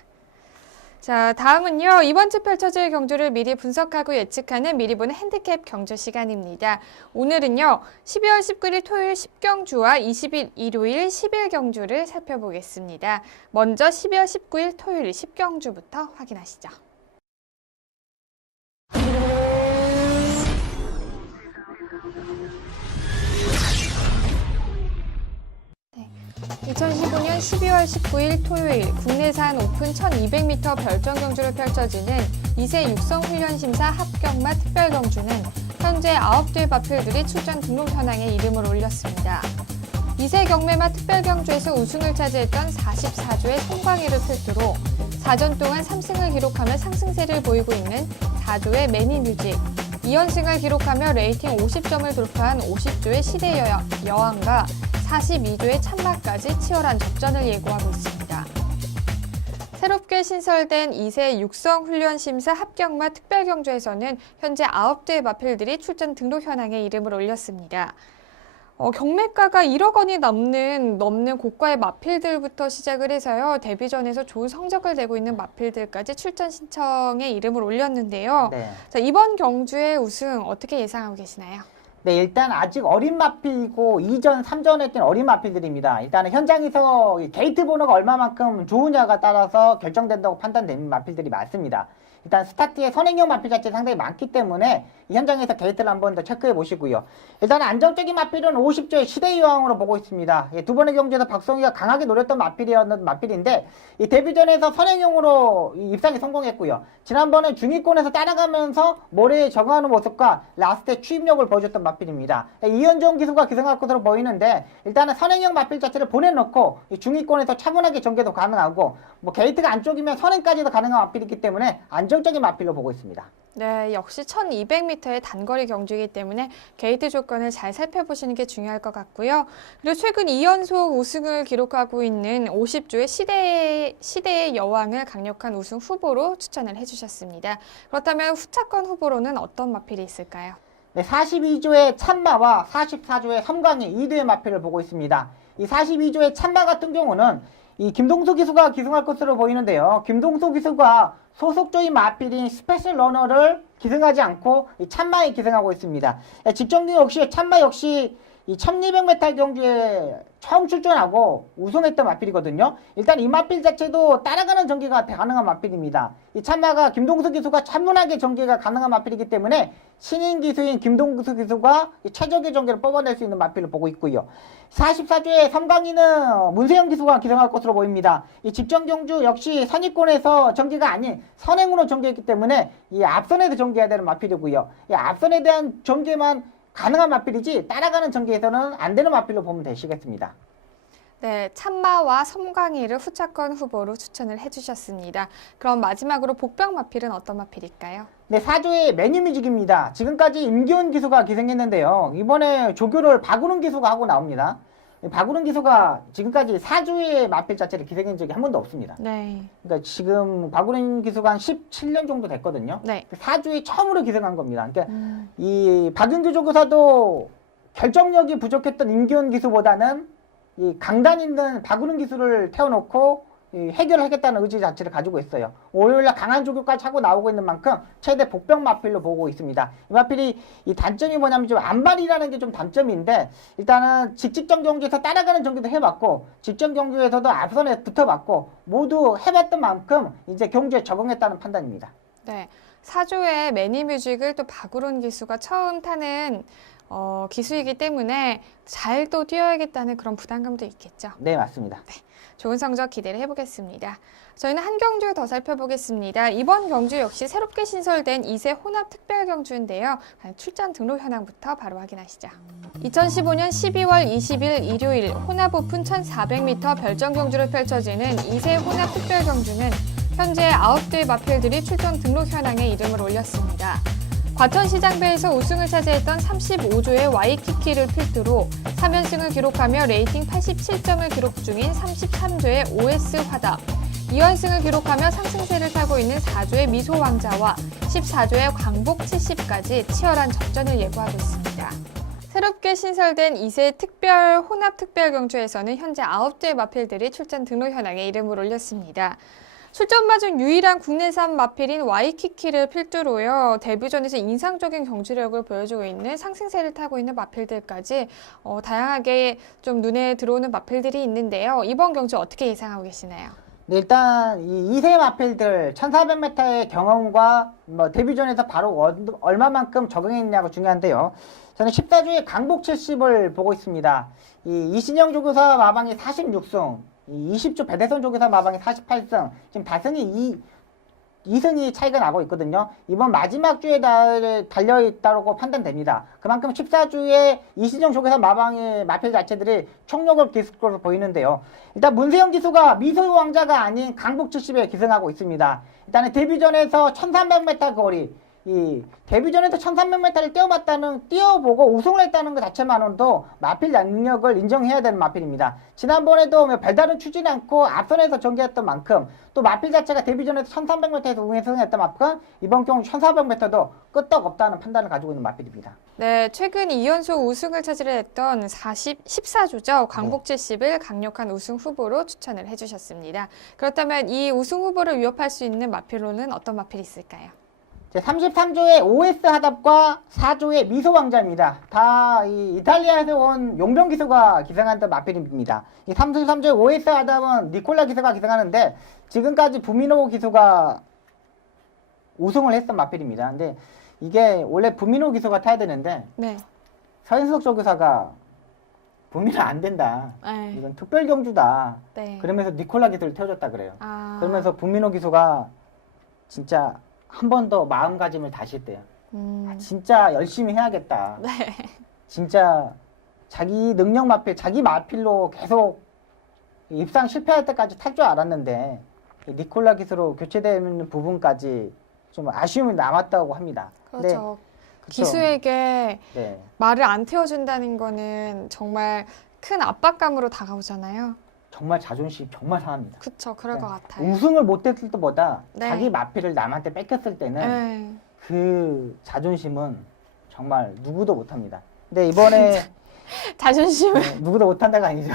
자, 다음은요. 이번 주 펼쳐질 경주를 미리 분석하고 예측하는 미리 보는 핸디캡 경주 시간입니다. 오늘은요. 12월 19일 토요일 10경주와 20일 일요일 11경주를 살펴보겠습니다. 먼저 12월 19일 토요일 10경주부터 확인하시죠. 2015년 12월 19일 토요일 국내산 오픈 1200m 별정 경주를 펼쳐지는 2세 육성 훈련 심사 합격마 특별 경주는 현재 9대의 마필들이 출전 등록 현황에 이름을 올렸습니다. 2세 경매마 특별 경주에서 우승을 차지했던 44조의 송광희를 필두로 4전 동안 3승을 기록하며 상승세를 보이고 있는 4조의 매니뮤직, 2연승을 기록하며 레이팅 50점을 돌파한 50조의 시대 여왕과 42조의 참마까지 치열한 접전을 예고하고 있습니다. 새롭게 신설된 2세 육성 훈련 심사 합격마 특별 경주에서는 현재 9대의 마필들이 출전 등록 현황에 이름을 올렸습니다. 경매가가 1억 원이 넘는 고가의 마필들부터 시작을 해서요. 데뷔전에서 좋은 성적을 내고 있는 마필들까지 출전 신청에 이름을 올렸는데요. 네. 자, 이번 경주의 우승 어떻게 예상하고 계시나요? 네, 일단 아직 어린 마필이고 2전, 3전 했던 어린 마필들입니다. 일단은 현장에서 이 게이트 번호가 얼마만큼 좋으냐가 따라서 결정된다고 판단되는 마필들이 많습니다. 일단 스타트에 선행형 마필 자체 상당히 많기 때문에 이 현장에서 게이트를 한번 더 체크해 보시고요. 일단 안정적인 마필은 50조의 시대 이황으로 보고 있습니다. 두 번의 경주에서 박성희가 강하게 노렸던 마필인데 이 데뷔전에서 선행형으로 입상에 성공했고요. 지난번에 중위권에서 따라가면서 모래에 적응하는 모습과 라스트에 추임력을 보여줬던 마필입니다. 이현종 기수가 기승할 것으로 보이는데 일단은 선행형 마필 자체를 보내놓고 중위권에서 차분하게 전개도 가능하고 뭐 게이트가 안쪽이면 선행까지도 가능한 마필이기 때문에 안정적인 마필로 보고 있습니다. 네, 역시 1200m의 단거리 경주이기 때문에 게이트 조건을 잘 살펴보시는 게 중요할 것 같고요. 그리고 최근 2연속 우승을 기록하고 있는 50조의 시대의 여왕을 강력한 우승 후보로 추천을 해주셨습니다. 그렇다면 후차권 후보로는 어떤 마필이 있을까요? 네, 42조의 참마와 44조의 섬광이 2두의 마필을 보고 있습니다. 이 42조의 참마 같은 경우는 이 김동수 기수가 기승할 것으로 보이는데요. 김동수 기수가 소속조인 마필인 스페셜 러너를 기승하지 않고 이 참마에 기승하고 있습니다. 직전경 역시 참마 역시 이 1200m 경주에 처음 출전하고 우승했던 마필이거든요. 일단 이 마필 자체도 따라가는 전개가 가능한 마필입니다. 이 참마가 김동수 기수가 차분하게 전개가 가능한 마필이기 때문에 신인 기수인 김동수 기수가 최적의 전개를 뽑아낼 수 있는 마필을 보고 있고요. 44조의 섬광이는 문세영 기수가 기승할 것으로 보입니다. 이 직전 경주 역시 선입권에서 전개가 아닌 선행으로 전개했기 때문에 이 앞선에서 전개해야 되는 마필이고요. 이 앞선에 대한 전개만 가능한 마필이지 따라가는 전개에서는 안 되는 마필로 보면 되시겠습니다. 네, 참마와 섬광이를 후차권 후보로 추천을 해주셨습니다. 그럼 마지막으로 복병 마필은 어떤 마필일까요? 네, 4조의 매뉴뮤직입니다. 지금까지 임기훈 기수가 기승했는데요. 이번에 조교를 박우른 기수가 하고 나옵니다. 박우른 기수가 지금까지 4조의 마필 자체를 기승한 적이 한 번도 없습니다. 네. 그러니까 지금 박우른 기수가 한 17년 정도 됐거든요. 네. 4조에 처음으로 기승한 겁니다. 그러니까 이 박윤규 조교사도 결정력이 부족했던 임기훈 기수보다는 이 강단 있는 박우른 기수를 태워놓고 해결하겠다는 의지 자체를 가지고 있어요. 월요일날 강한 조교까지 하고 나오고 있는 만큼 최대 복병 마필로 보고 있습니다. 이 마필이 이 단점이 뭐냐면 좀 안발이라는 게 좀 단점인데 일단은 직전 경기에서 따라가는 경기도 해봤고 직전 경기에서도 앞선에 붙어봤고 모두 해봤던 만큼 이제 경주에 적응했다는 판단입니다. 네. 4조의 매니뮤직을 또 박우른 기수가 처음 타는 기수이기 때문에 잘 또 뛰어야겠다는 그런 부담감도 있겠죠. 네, 맞습니다. 좋은 성적 기대를 해보겠습니다. 저희는 한 경주 더 살펴보겠습니다. 이번 경주 역시 새롭게 신설된 2세 혼합 특별 경주인데요. 출전 등록 현황부터 바로 확인하시죠. 2015년 12월 20일 일요일 혼합 오픈 1400m 별정 경주로 펼쳐지는 2세 혼합 특별 경주는 현재 9대의 마필들이 출전 등록 현황에 이름을 올렸습니다. 과천시장배에서 우승을 차지했던 35조의 와이키키를 필두로 3연승을 기록하며 레이팅 87점을 기록 중인 33조의 OS 화답, 2연승을 기록하며 상승세를 타고 있는 4조의 미소왕자와 14조의 광복 70까지 치열한 접전을 예고하고 있습니다. 새롭게 신설된 2세 특별 혼합 특별 경주에서는 현재 9대의 마필들이 출전 등록 현황에 이름을 올렸습니다. 출전마 중 유일한 국내산 마필인 와이키키를 필두로요. 데뷔전에서 인상적인 경주력을 보여주고 있는 상승세를 타고 있는 마필들까지 다양하게 좀 눈에 들어오는 마필들이 있는데요. 이번 경주 어떻게 예상하고 계시나요? 네, 일단 이 2세 마필들 1400m의 경험과 데뷔전에서 바로 얼마만큼 적응했냐가 중요한데요. 저는 14조의 강복 70을 보고 있습니다. 이 이신영 조교사 마방이 46승, 20조 배대선 조교사 마방이 48승, 지금 다승이 2승이 차이가 나고 있거든요. 이번 마지막 주에 달려있다고 판단됩니다. 그만큼 14주에 이신영 조교사 마방의 마필 자체들이 총력을 기술 것으로 보이는데요. 일단 문세영 기수가 미소 왕자가 아닌 강북 70에 기승하고 있습니다. 일단은 데뷔전에서 1300m 거리, 이 데뷔전에서 1300m를 뛰어보고 우승을 했다는 것 자체만으로도 마필 능력을 인정해야 되는 마필입니다. 지난번에도 별다른 추진 않고 앞선에서 전개했던 만큼 또 마필 자체가 데뷔전에서 1300m에서 우승했던 만큼 이번 경우 1400m도 끄떡없다는 판단을 가지고 있는 마필입니다. 네, 최근 2연속 우승을 차지를 했던 14조죠. 광복 70을 강력한 우승 후보로 추천을 해주셨습니다. 그렇다면 이 우승 후보를 위협할 수 있는 마필로는 어떤 마필이 있을까요? 33조의 OS 하답과 4조의 미소 왕자입니다. 다 이탈리아에서 온 용병 기수가 기생하는 마필입니다. 이 33조의 OS 하답은 니콜라 기수가 기생하는데 지금까지 부미노 기수가 우승을 했던 마필입니다. 근데 이게 원래 부미노 기수가 타야 되는데 네. 서인석 조교사가 부미노 안 된다. 네. 이건 특별 경주다. 네. 그러면서 니콜라 기수를 태워줬다 그래요. 아. 그러면서 부미노 기수가 진짜 한 번 더 마음가짐을 다시 했대요. 진짜 열심히 해야겠다. 네. 진짜 자기 능력 마필, 자기 마필로 계속 입상 실패할 때까지 탈 줄 알았는데 니콜라 기수로 교체되는 부분까지 좀 아쉬움이 남았다고 합니다. 그렇죠. 그쵸. 기수에게 네. 말을 안 태워준다는 거는 정말 큰 압박감으로 다가오잖아요. 정말 자존심 정말 상합니다. 그쵸, 그럴 것 그러니까 같아요. 우승을 못했을 때보다 네. 자기 마필을 남한테 뺏겼을 때는 네. 그 자존심은 정말 누구도 못합니다. 근데 이번에 자존심을 누구도 못한다가 아니죠.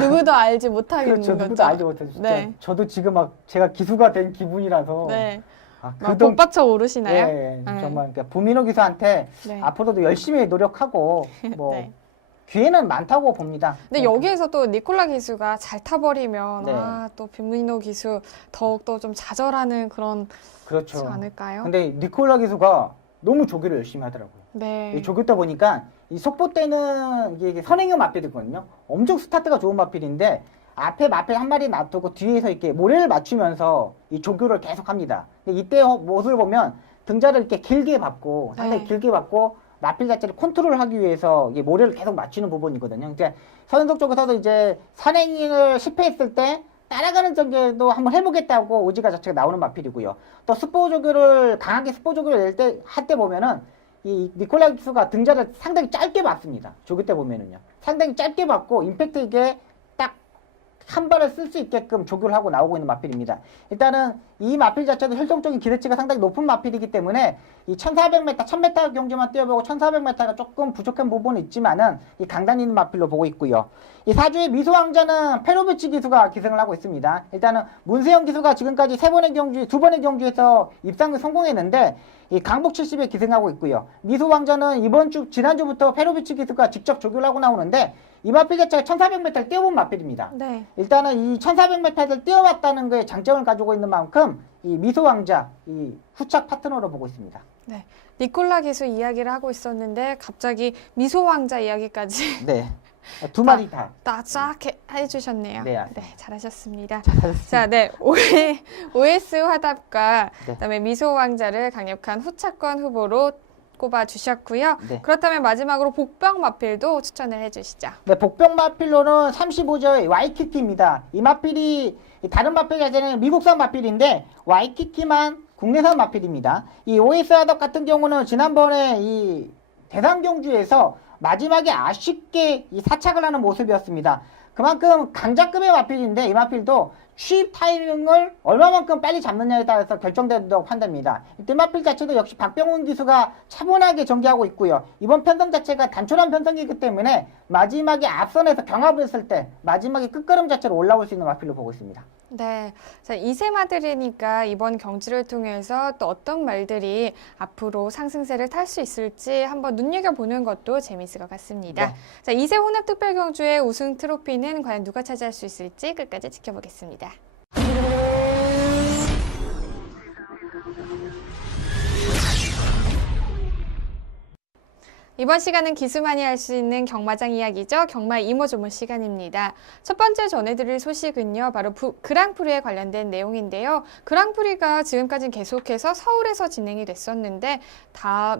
누구도 알지 못하겠는 그렇죠. 거죠. 누구도 알지 못하죠. 진짜 네. 저도 지금 막 제가 기수가 된 기분이라서 네. 아, 막 복받쳐 오르시나요? 네, 네. 정말 그러니까 부민호 기수한테 네. 앞으로도 열심히 노력하고 뭐 네. 기회는 많다고 봅니다. 근데 여기에서 또 니콜라 기수가 잘 타버리면 네. 또 빈미노 기수 더욱더 좀 좌절하는 그런 그렇죠. 그렇지 않을까요? 근데 니콜라 기수가 너무 조교를 열심히 하더라고요. 네. 이 조교 때 보니까 이 속보 때는 이게 선행형 마필이거든요. 엄청 스타트가 좋은 마필인데 앞에 마필 한 마리 놔두고 뒤에서 이렇게 모래를 맞추면서 이 조교를 계속 합니다. 근데 이때 모습을 보면 등자를 이렇게 길게 받고 상당히 네. 길게 받고 마필 자체를 컨트롤하기 위해서 이 모래를 계속 맞추는 부분이거든요. 그러니까 서현석 쪽에서도 이제 선행을 실패했을 때 따라가는 전개도 한번 해보겠다고 의지가 자체가 나오는 마필이고요. 또 스포 조교를 강하게 스포 조교를 할 때 보면은 이 니콜라 기수가 등자를 상당히 짧게 받습니다. 조교 때 보면은요. 상당히 짧게 받고 임팩트 있게 딱 한 발을 쓸 수 있게끔 조교를 하고 나오고 있는 마필입니다. 일단은 이 마필 자체도 혈통적인 기대치가 상당히 높은 마필이기 때문에 이 1400m, 1000m 경주만 뛰어보고 1400m가 조금 부족한 부분은 있지만은 이 강단 있는 마필로 보고 있고요. 이 사주의 미소왕자는 페로비치 기수가 기승을 하고 있습니다. 일단은 문세영 기수가 지금까지 2번의 경주에서 입상에 성공했는데 이 강복 70에 기승하고 있고요. 미소왕자는 지난주부터 페로비치 기수가 직접 조교를 하고 나오는데 이 마필 자체가 1400m를 뛰어본 마필입니다. 네. 일단은 이 1400m를 뛰어왔다는 거에 장점을 가지고 있는 만큼 이 미소왕자, 이 후착 파트너로 보고 있습니다. 네. 니콜라 기수 이야기를 하고 있었는데 갑자기 미소 왕자 이야기까지 네. 두 마리 다. 쫙 해주셨네요. 네, 네, 잘하셨습니다. 잘하셨습니다. 자, 네. OS 화답과 네. 그다음에 미소 왕자를 강력한 후차권 후보로 꼽아 주셨고요. 네. 그렇다면 마지막으로 복병 마필도 추천을 해주시죠. 네, 복병 마필로는 35조의 와이키키입니다. 이 마필이 다른 마필 자체는 미국산 마필인데 와이키키만 국내산 마필입니다. 이 OS 하답 같은 경우는 지난번에 이 대상 경주에서 마지막에 아쉽게 이 사착을 하는 모습이었습니다. 그만큼 강자급의 마필인데 이 마필도 취입 타이밍을 얼마만큼 빨리 잡느냐에 따라서 결정된다고 판단합니다. 이때 마필 자체도 역시 박병훈 기수가 차분하게 전개하고 있고요. 이번 편성 자체가 단촐한 편성이기 때문에 마지막에 앞선에서 경합을 했을 때 마지막에 끝걸음 자체로 올라올 수 있는 마필로 보고 있습니다. 네. 자, 이세마들이니까 이번 경주를 통해서 또 어떤 말들이 앞으로 상승세를 탈 수 있을지 한번 눈여겨보는 것도 재미있을 것 같습니다. 네. 자, 이세 혼합 특별경주의 우승 트로피는 과연 누가 차지할 수 있을지 끝까지 지켜보겠습니다. 이번 시간은 기수만이 할 수 있는 경마장 이야기죠. 경마 이모저모 시간입니다. 첫 번째 전해드릴 소식은요. 바로 그랑프리에 관련된 내용인데요. 그랑프리가 지금까지는 계속해서 서울에서 진행이 됐었는데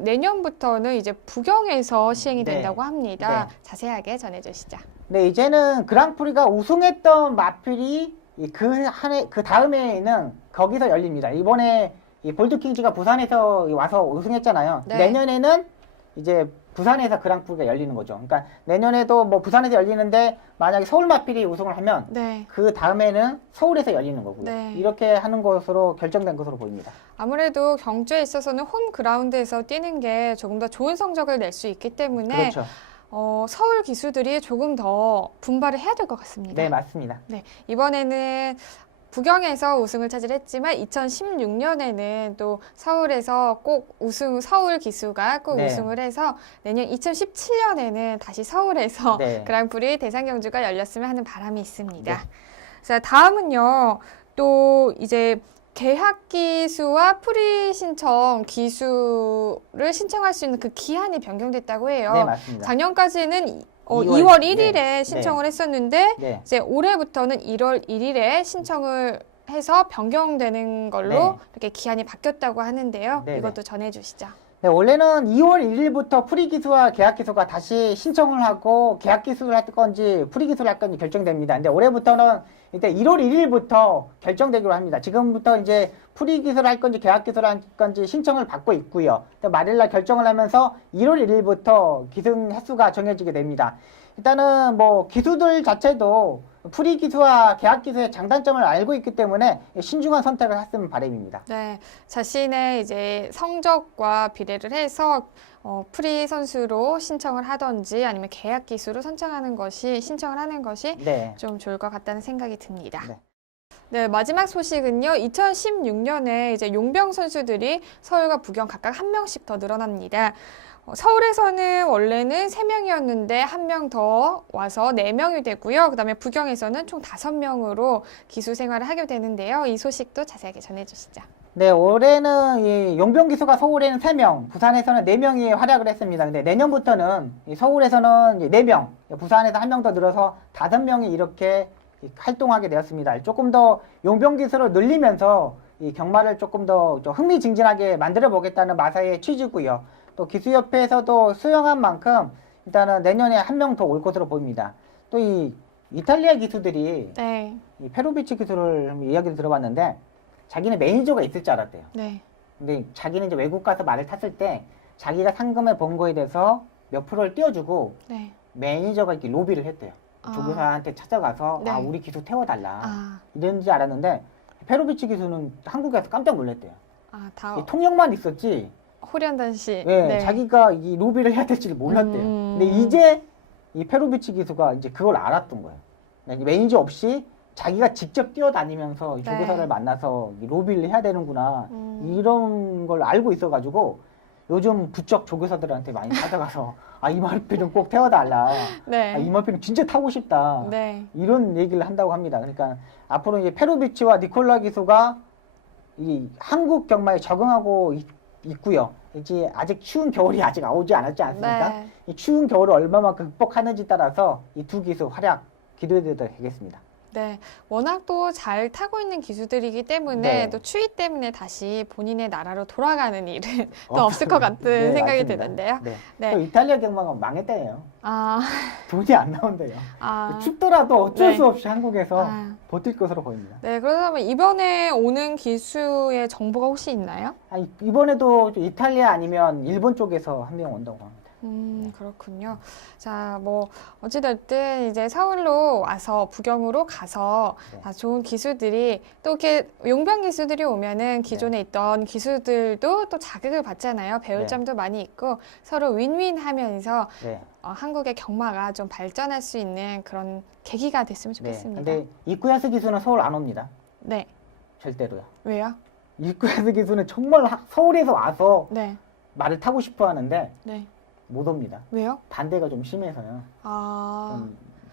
내년부터는 이제 부경에서 시행이 된다고 합니다. 네. 자세하게 전해주시죠. 네, 이제는 그랑프리가 우승했던 마필이 그 다음에는 거기서 열립니다. 이번에 이 볼드킹즈가 부산에서 와서 우승했잖아요. 네. 내년에는 이제 부산에서 그랑프리가 열리는 거죠. 그러니까 내년에도 뭐 부산에서 열리는데 만약에 서울 마필이 우승을 하면 네. 그 다음에는 서울에서 열리는 거고요. 네. 이렇게 하는 것으로 결정된 것으로 보입니다. 아무래도 경주에 있어서는 홈 그라운드에서 뛰는 게 조금 더 좋은 성적을 낼 수 있기 때문에 그렇죠. 서울 기수들이 조금 더 분발을 해야 될 것 같습니다. 네, 맞습니다. 네, 이번에는 부경에서 우승을 차지했지만 2016년에는 또 서울에서 꼭 서울 기수가 꼭 네. 우승을 해서 내년 2017년에는 다시 서울에서 네. 그랑프리 대상 경주가 열렸으면 하는 바람이 있습니다. 네. 자, 다음은요. 또 이제 계약 기수와 프리 신청 기수를 신청할 수 있는 그 기한이 변경됐다고 해요. 네, 맞습니다. 작년까지는 2월 2월 1일에 네. 신청을 했었는데 네. 이제 올해부터는 1월 1일에 신청을 해서 변경되는 걸로 네. 이렇게 기한이 바뀌었다고 하는데요. 네, 이것도 전해주시죠. 네, 원래는 2월 1일부터 프리 기수와 계약 기수가 다시 신청을 하고 계약 기수를 할 건지 프리 기수를 할 건지 결정됩니다. 근데 올해부터는 이제 1월 1일부터 결정되기로 합니다. 지금부터 이제 프리 기수를 할 건지 계약 기수를 할 건지 신청을 받고 있고요. 말일날 결정을 하면서 1월 1일부터 기승 횟수가 정해지게 됩니다. 일단은 뭐 기수들 자체도 프리 기수와 계약 기수의 장단점을 알고 있기 때문에 신중한 선택을 했으면 바람입니다. 네, 자신의 이제 성적과 비례를 해서 프리 선수로 신청을 하던지 아니면 계약 기수로 신청을 하는 것이 네. 좀 좋을 것 같다는 생각이 듭니다. 네. 네, 마지막 소식은요. 2016년에 이제 용병 선수들이 서울과 부경 각각 한 명씩 더 늘어납니다. 서울에서는 원래는 3명이었는데 한 명 더 와서 4명이 되고요. 그다음에 부경에서는 총 5명으로 기수 생활을 하게 되는데요. 이 소식도 자세하게 전해주시죠. 네, 올해는 이 용병 기수가 서울에는 3명, 부산에서는 4명이 활약을 했습니다. 근데 내년부터는 이 서울에서는 이제 4명, 부산에서 1명 더 늘어서 5명이 이렇게 활동하게 되었습니다. 조금 더 용병 기수를 늘리면서 이 경마를 조금 더 좀 흥미진진하게 만들어 보겠다는 마사의 취지고요. 또 기수협회에서도 수용한 만큼 일단은 내년에 1명 더 올 것으로 보입니다. 또 이 이탈리아 기수들이 네, 이 페로비치 기수를 이야기를 들어봤는데 자기는 매니저가 있을 줄 알았대요. 네, 근데 자기는 이제 외국 가서 말을 탔을 때 자기가 상금에 번 거에 대해서 몇 프로를 띄워주고 네. 매니저가 이렇게 로비를 했대요. 아. 조교사한테 찾아가서 네. 우리 기수 태워달라 아, 이런 줄 알았는데 페로비치 기수는 한국에 와서 깜짝 놀랐대요. 다 이 통역만 있었지 호련단 씨. 네, 자기가 이 로비를 해야 될지를 몰랐대요. 근데 이제 이 페로비치 기수가 이제 그걸 알았던 거예요. 그러니까 매니저 없이 자기가 직접 뛰어다니면서 네. 조교사를 만나서 이 로비를 해야 되는구나 이런 걸 알고 있어가지고 요즘 부쩍 조교사들한테 많이 찾아가서 이마르피는 꼭 태워달라. 네. 이마르피는 진짜 타고 싶다. 네. 이런 얘기를 한다고 합니다. 그러니까 앞으로 이제 페로비치와 니콜라 기수가 이 한국 경마에 적응하고 있고요. 이제 아직 추운 겨울이 아직 오지 않았지 않습니까? 네. 이 추운 겨울을 얼마만큼 극복하는지 따라서 이 두 기수 활약 기대해도 되겠습니다. 네, 워낙 또 잘 타고 있는 기수들이기 때문에 네. 또 추위 때문에 다시 본인의 나라로 돌아가는 일은 또 없을 것 같은 네, 생각이 맞습니다. 드는데요. 네. 네. 또 이탈리아 경마가 망했대요. 아, 돈이 안 나온대요. 아, 춥더라도 어쩔 네. 수 없이 한국에서 아. 버틸 것으로 보입니다. 네, 그렇다면 이번에 오는 기수의 정보가 혹시 있나요? 이번에도 이탈리아 아니면 일본 쪽에서 한 명 온다고 합니다. 그렇군요. 자, 뭐 어찌됐든 이제 서울로 와서 부경으로 가서 네. 좋은 기수들이 또 이렇게 용병 기수들이 오면은 기존에 있던 기수들도 또 자극을 받잖아요. 배울 네. 점도 많이 있고 서로 윈윈하면서 네. 한국의 경마가 좀 발전할 수 있는 그런 계기가 됐으면 좋겠습니다. 근데 이쿠야스 기수는 서울 안 옵니다. 네. 절대로요. 왜요? 이쿠야스 기수는 정말 서울에서 와서 네. 말을 타고 싶어 하는데 네. 못 옵니다. 왜요? 반대가 좀 심해서요. 아,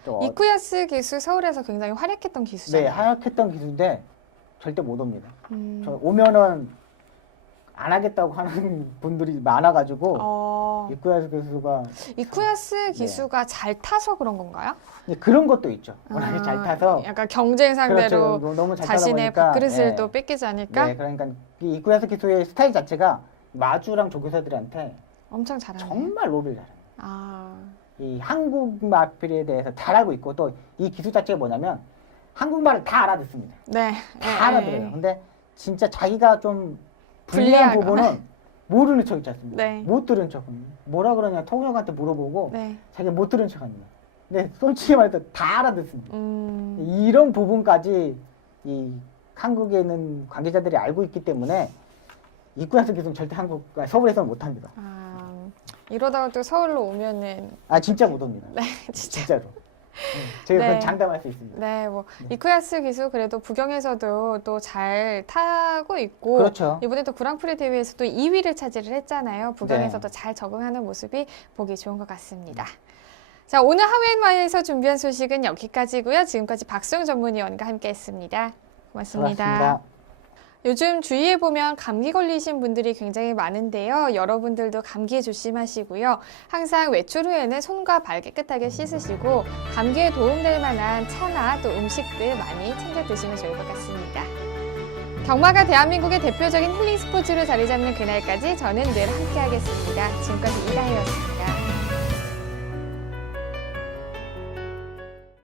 좀 이쿠야스 기수 서울에서 굉장히 활약했던 기수잖아요. 네, 하락했던 기수인데 절대 못 옵니다. 음. 저 오면은 안 하겠다고 하는 분들이 많아가지고 이쿠야스 기수가 이쿠야스 기수가 잘 타서 그런 건가요? 그런 것도 있죠. 워낙에 잘 타서 약간 경쟁 상대로 그렇죠. 너무 잘 자신의 타다 보니까, 밥그릇을 네. 또 뺏기지 않을까? 네, 그러니까 이 이쿠야스 기수의 스타일 자체가 마주랑 조교사들한테 엄청 잘하네요. 정말 로비를 잘해요. 아, 이 한국 마필에 대해서 잘 알고 있고 또 이 기수 자체가 뭐냐면 한국말을 다 알아듣습니다. 네. 다 알아들어요. 근데 진짜 자기가 좀 불리한 불리하거나. 부분은 모르는 척 있지 않습니까? 네. 못 들은 척. 뭐라 그러냐 통역한테 물어보고 네. 자기가 못 들은 척합니다. 근데 솔직히 말해서 다 알아듣습니다. 이런 부분까지 이 한국에 있는 관계자들이 알고 있기 때문에 입구야스 기술은 절대 서울에서는 못합니다. 이러다가 또 서울로 오면은 아 진짜 못 옵니다. 네, 진짜. 진짜로. 제가 네. 그건 장담할 수 있습니다. 네, 뭐 이쿠야스 기수 그래도 부경에서도 또 잘 타고 있고 그렇죠. 이번에 또 그랑프리 대회에서도 2위를 차지를 했잖아요. 부경에서도 네. 잘 적응하는 모습이 보기 좋은 것 같습니다. 자, 오늘 하웨이와에서 준비한 소식은 여기까지고요. 지금까지 박수영 전문위원과 함께했습니다. 고맙습니다. 고맙습니다. 요즘 주위에 보면 감기 걸리신 분들이 굉장히 많은데요. 여러분들도 감기에 조심하시고요. 항상 외출 후에는 손과 발 깨끗하게 씻으시고 감기에 도움될 만한 차나 또 음식들 많이 챙겨 드시면 좋을 것 같습니다. 경마가 대한민국의 대표적인 힐링 스포츠로 자리 잡는 그날까지 저는 늘 함께하겠습니다. 지금까지 이다혜였습니다.